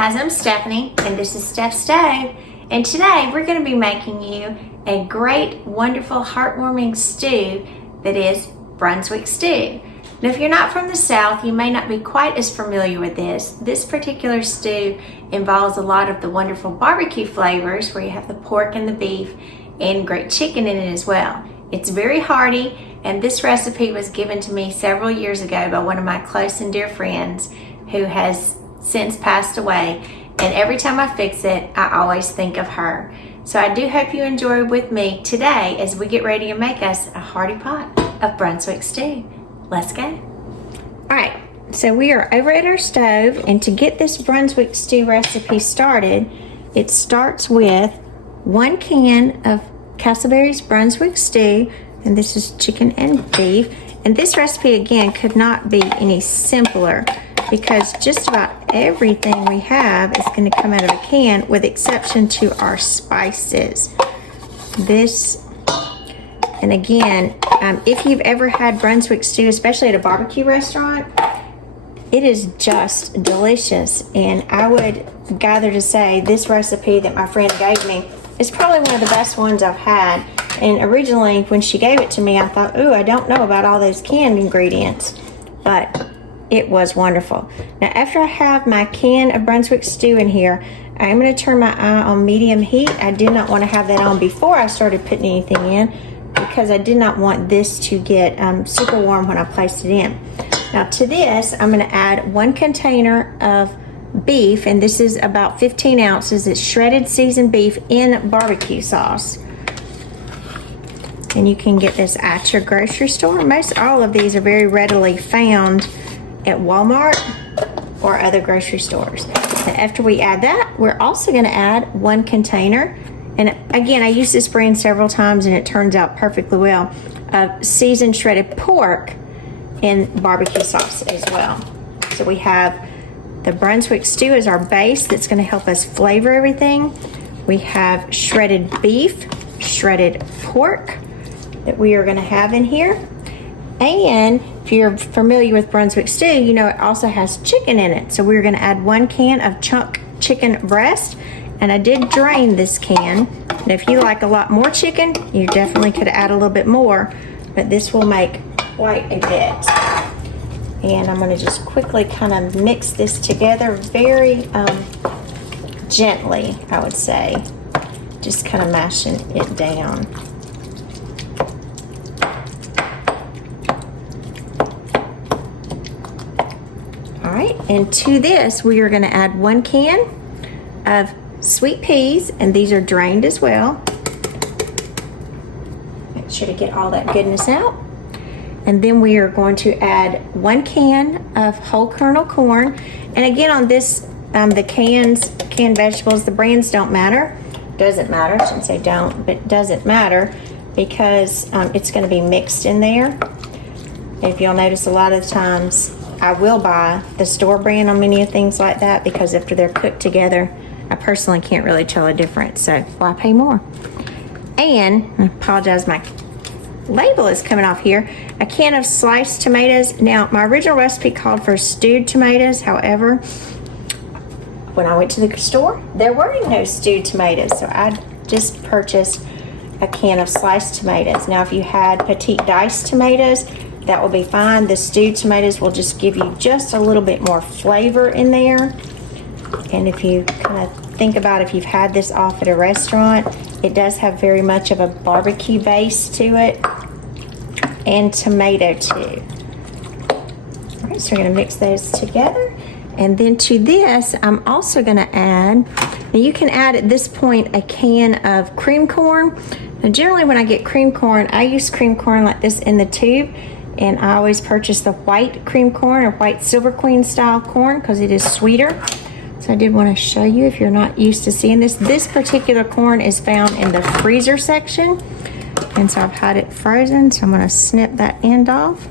guys, I'm Stephanie and this is Steph Stew, and today we're going to be making you a great, wonderful, heartwarming stew that is Brunswick Stew. Now if you're not from the South, you may not be quite as familiar with this. This particular stew involves a lot of the wonderful barbecue flavors where you have the pork and the beef and great chicken in it as well. It's very hearty, and this recipe was given to me several years ago by one of my close and dear friends who has since passed away, and every time I fix it, I always think of her. So I do hope you enjoy with me today as we get ready to make us a hearty pot of Brunswick Stew. Let's go. All right, so we are over at our stove, and to get this Brunswick Stew recipe started, it starts with 1 can of Castleberry's Brunswick Stew, and this is chicken and beef. And this recipe again could not be any simpler, because just about everything we have is going to come out of a can, with exception to our spices. This, and again, if you've ever had Brunswick Stew, especially at a barbecue restaurant, it is just delicious. And I would gather to say this recipe that my friend gave me is probably one of the best ones I've had. And originally, when she gave it to me, I thought, ooh, I don't know about all those canned ingredients, but it was wonderful. Now, after I have my can of Brunswick Stew in here, I'm going to turn my eye on medium heat. I did not want to have that on before I started putting anything in, because I did not want this to get super warm when I placed it in. Now to this, I'm going to add 1 container of beef, and this is about 15 ounces. It's shredded seasoned beef in barbecue sauce. And you can get this at your grocery store. Most all of these are very readily found at Walmart or other grocery stores. And after we add that, we're also going to add 1 container, and again, I used this brand several times and it turns out perfectly well, of seasoned shredded pork in barbecue sauce as well. So we have the Brunswick Stew as our base that's going to help us flavor everything. We have shredded beef, shredded pork that we are going to have in here. And if you're familiar with Brunswick Stew, you know it also has chicken in it. So we're going to add 1 can of chunk chicken breast. And I did drain this can. And if you like a lot more chicken, you definitely could add a little bit more. But this will make quite a bit. And I'm going to just quickly kind of mix this together very gently, I would say. Just kind of mashing it down. All right, and to this, we are going to add 1 can of sweet peas, and these are drained as well. Make sure to get all that goodness out. And then we are going to add 1 can of whole kernel corn. And again, on this, the canned vegetables, the brands don't matter. Doesn't matter, I shouldn't say don't, but doesn't matter, because it's going to be mixed in there. If you'll notice, a lot of times I will buy the store brand on many of things like that, because after they're cooked together, I personally can't really tell a difference, so why pay more? And, I apologize, my label is coming off here, a can of sliced tomatoes. Now, my original recipe called for stewed tomatoes. However, when I went to the store, there were no stewed tomatoes, so I just purchased a can of sliced tomatoes. Now, if you had petite diced tomatoes, that will be fine. The stewed tomatoes will just give you just a little bit more flavor in there. And if you kind of think about if you've had this off at a restaurant, it does have very much of a barbecue base to it, and tomato too. All right, so we're going to mix those together. And then to this, I'm also going to add, now you can add at this point a can of cream corn. Now generally when I get cream corn, I use cream corn like this in the tube, and I always purchase the white cream corn or white Silver Queen style corn because it is sweeter. So I did want to show you if you're not used to seeing this. This particular corn is found in the freezer section, and so I've had it frozen, so I'm going to snip that end off.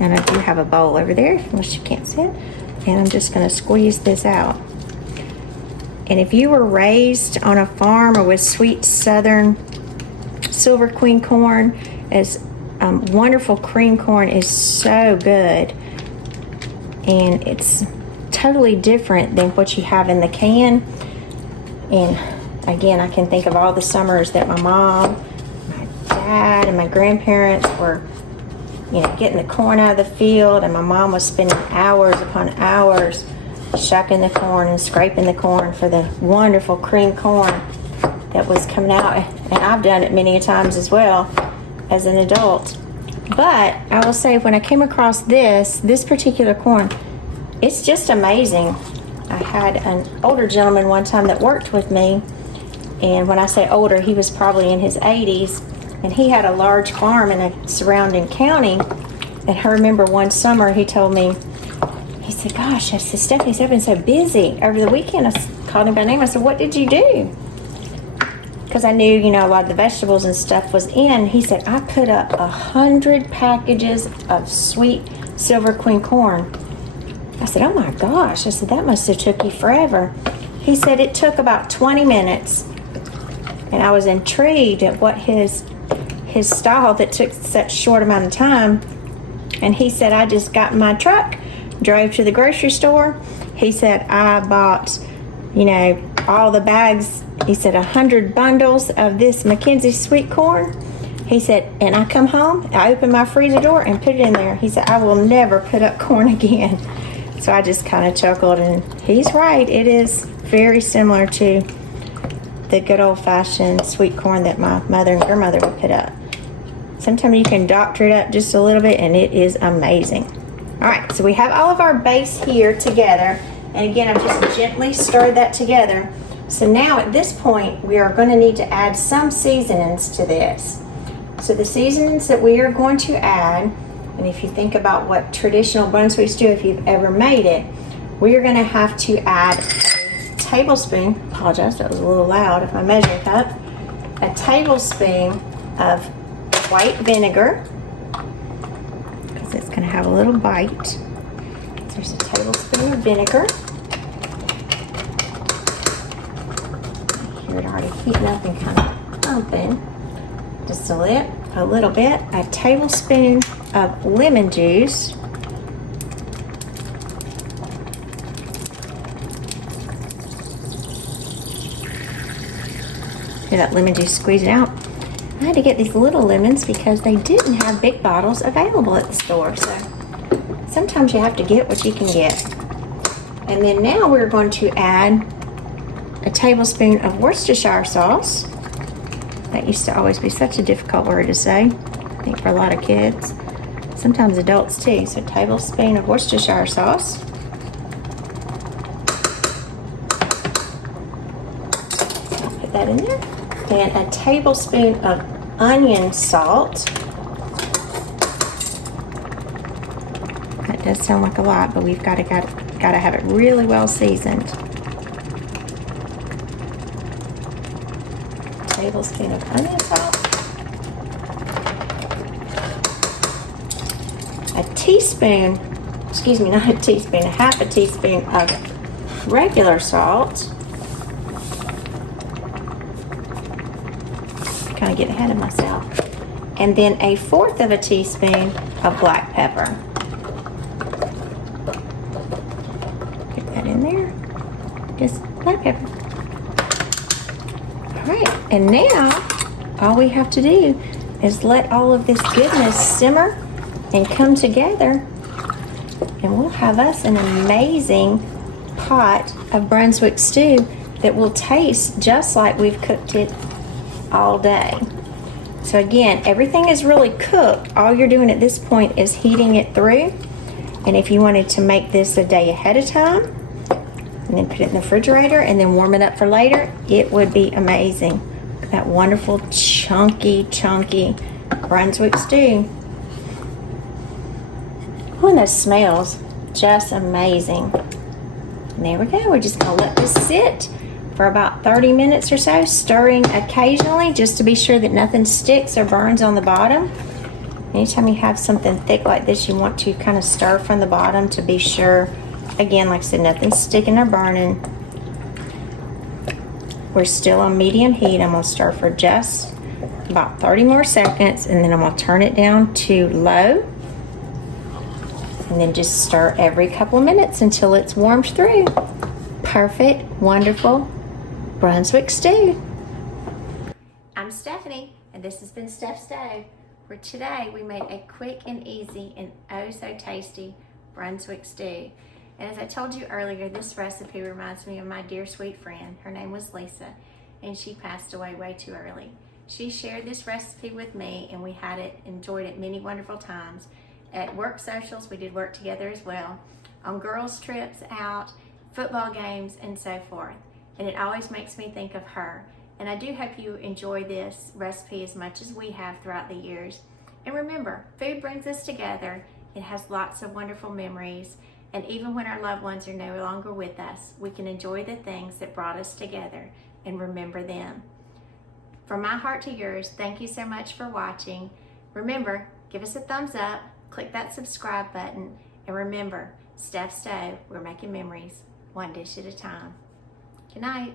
And I do have a bowl over there, unless you can't see it. And I'm just going to squeeze this out. And if you were raised on a farm or with sweet southern Silver Queen corn, as wonderful cream corn is so good. And it's totally different than what you have in the can. And again, I can think of all the summers that my mom, my dad, and my grandparents were, you know, getting the corn out of the field, and my mom was spending hours upon hours shucking the corn and scraping the corn for the wonderful cream corn that was coming out. And I've done it many times as well as an adult. But I will say, when I came across this particular corn, it's just amazing. I had an older gentleman one time that worked with me, and when I say older, he was probably in his 80s, and he had a large farm in a surrounding county. And I remember one summer he told me, he said, gosh, I said, Stephanie, I've been so busy over the weekend. I called him by name. I said, what did you do? Because I knew, you know, a lot of the vegetables and stuff was in. He said, I put up 100 packages of sweet Silver Queen corn. I said, oh my gosh. I said, that must have took you forever. He said it took about 20 minutes. And I was intrigued at what his style that took such short amount of time. And he said, I just got in my truck, drove to the grocery store. He said, I bought, you know, all the bags. He said 100 bundles of this Mackenzie sweet corn. He said, and I come home, I opened my freezer door and put it in there. He said, I will never put up corn again. So I just kind of chuckled, and he's right. It is very similar to the good old-fashioned sweet corn that my mother and grandmother would put up. Sometimes you can doctor it up just a little bit, and it is amazing. All right, so we have all of our base here together. And again, I've just gently stirred that together. So now at this point, we are going to need to add some seasonings to this. So the seasonings that we are going to add, and if you think about what traditional Brunswick stew, if you've ever made it, we are going to have to add a tablespoon, apologize, that was a little loud of my measuring cup, a tablespoon of white vinegar, because it's going to have a little bite. So there's a tablespoon of vinegar. Here it already heating up and kind of pumping. Just a little bit. A tablespoon of lemon juice. Hear that lemon juice squeezing out. I had to get these little lemons because they didn't have big bottles available at the store. So sometimes you have to get what you can get. And then now we're going to add a tablespoon of Worcestershire sauce. That used to always be such a difficult word to say, I think, for a lot of kids. Sometimes adults too. So a tablespoon of Worcestershire sauce. I'll put that in there. And a tablespoon of onion salt. That does sound like a lot, but we've got to have it really well seasoned. Tablespoon of onion salt. A half a teaspoon of regular salt. Kind of get ahead of myself. And then 1/4 teaspoon of black pepper. Get that in there. Just black pepper. All right, and now all we have to do is let all of this goodness simmer and come together, and we'll have us an amazing pot of Brunswick stew that will taste just like we've cooked it all day. So again, everything is really cooked. All you're doing at this point is heating it through. And if you wanted to make this a day ahead of time and then put it in the refrigerator and then warm it up for later, it would be amazing. That wonderful chunky Brunswick stew. Oh, and those smells, just amazing. And there we go. We're just gonna let this sit for about 30 minutes or so, stirring occasionally just to be sure that nothing sticks or burns on the bottom. Anytime you have something thick like this, you want to kind of stir from the bottom to be sure, again, like I said, nothing's sticking or burning. We're still on medium heat. I'm gonna stir for just about 30 more seconds, and then I'm gonna turn it down to low. And and then just stir every couple of minutes until it's warmed through. Perfect, wonderful Brunswick stew. I'm Stephanie, and this has been Steph's Stew, where today we made a quick and easy and oh so tasty Brunswick stew. And as I told you earlier, this recipe reminds me of my dear sweet friend. Her name was Lisa, and she passed away way too early. She shared this recipe with me, and we enjoyed it many wonderful times. At work socials, we did work together as well, on girls' trips out, football games, and so forth. And it always makes me think of her. And I do hope you enjoy this recipe as much as we have throughout the years. And remember, food brings us together. It has lots of wonderful memories. And even when our loved ones are no longer with us, we can enjoy the things that brought us together and remember them. From my heart to yours, thank you so much for watching. Remember, give us a thumbs up, click that subscribe button, and remember, Steph's Stew, we're making memories one dish at a time. Good night.